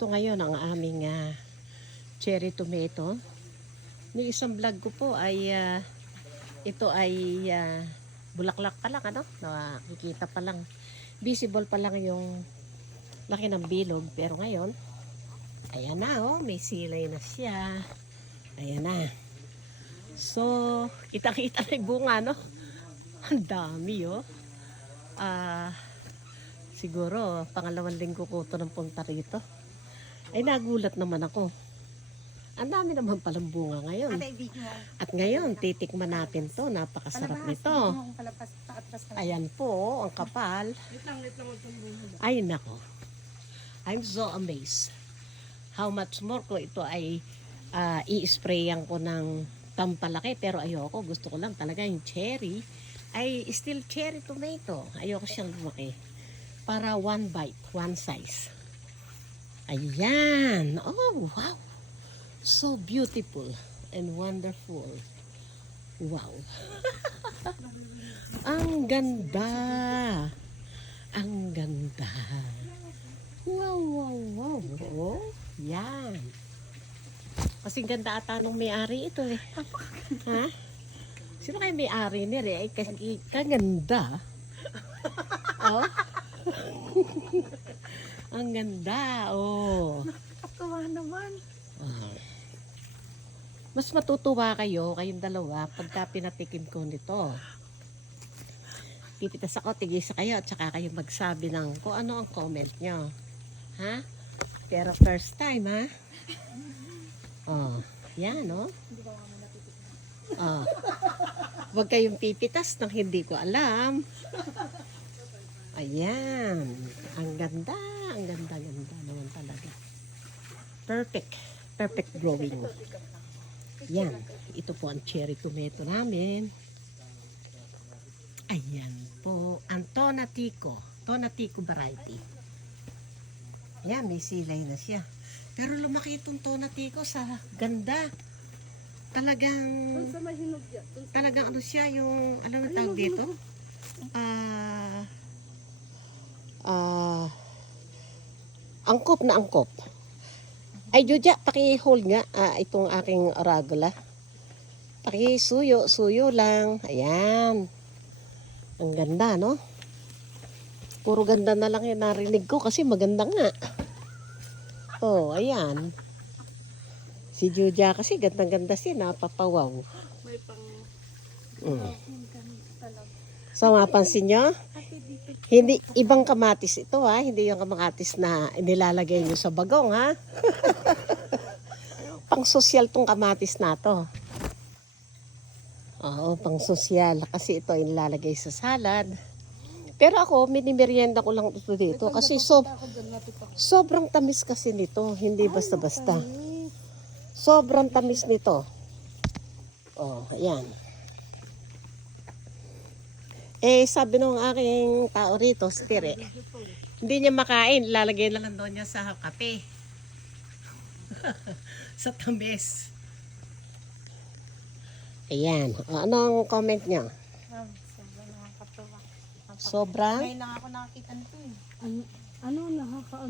Ito ngayon ang aming cherry tomato. Yung isang vlog ko po ay ito ay bulaklak pa lang, ano? Nakikita pa lang. Visible pa lang yung laki ng bilog. Pero ngayon, ayan na, oh, may silay na siya. Ayan na. So, kita-kita na yung bunga, no? Ang dami, oh. Siguro, pangalawang linggo ko ito ng punta rito. Ay, nagulat naman ako. Ang dami naman palang bunga ngayon. At ngayon, titikman natin to. Napakasarap nito. Ayan po, ang kapal. Ay, nako. I'm so amazed. How much more ko ito ay i-sprayan ko ng tampalaki. Pero ayoko, gusto ko lang talaga yung cherry. Ay still cherry tomato. Ayoko siyang lumaki. Para one bite, one size. Ayan. Oh, wow. So beautiful and wonderful. Wow. Ang ganda. Ang ganda. Wow, wow, wow. Oh, yan. Kasing ganda ata nung may-ari ito eh. Ha? Sino kayo may-ari ni Re? Ay, kaganda. Oh. Ang ganda. Oh. Nakakatuwa naman. Mas matutuwa kayong dalawa pagka pinatikim ko nito. Pipitas ako, tigisa kayo at saka kayo magsabi ng kung ano ang comment nyo. Ha? Pero first time, ha? Oh, yan, no? Oh. Huwag kayong pipitas nang hindi ko alam. Ayan. Ang ganda. Ang ganda naman talaga. Perfect. Perfect growing. Yan. Ito po ang cherry tomato namin. Ayan po. Ang Tonatico. Tonatico variety. Ayan, may silay na siya. Pero lumaki itong Tonatico sa ganda. Talagang ano siya, yung ano ang tawag dito? Angkop na angkop. Ay, Juja, paki-hold nga itong aking arugula. Paki-suyo lang. Ayan. Ang ganda, no? Puro ganda na lang yung narinig ko kasi maganda nga. Oh, ayan. Si Juja kasi gandang-ganda siya, napapawaw. May pang... So, mapansin nyo? Hindi, ibang kamatis ito ha. Hindi yung kamatis na nilalagay nyo sa bagong ha. Pang sosyal tong kamatis na to. Oo, pang sosyal. Kasi ito ay nilalagay sa salad. Pero ako, minimerienda ko lang ito dito. Kasi sobrang tamis kasi nito. Hindi basta-basta. Sobrang tamis nito. Oh, ayan. Eh, sabi nung aking tao rito, si Tire, hindi niya makain. Lalagay na lang doon niya sa kape. Sa tamis. Ayan. Anong comment niya? Sobrang nakakatuwa. Sobrang? Ngayon lang ako nakakita nito eh. Ano nakakaano?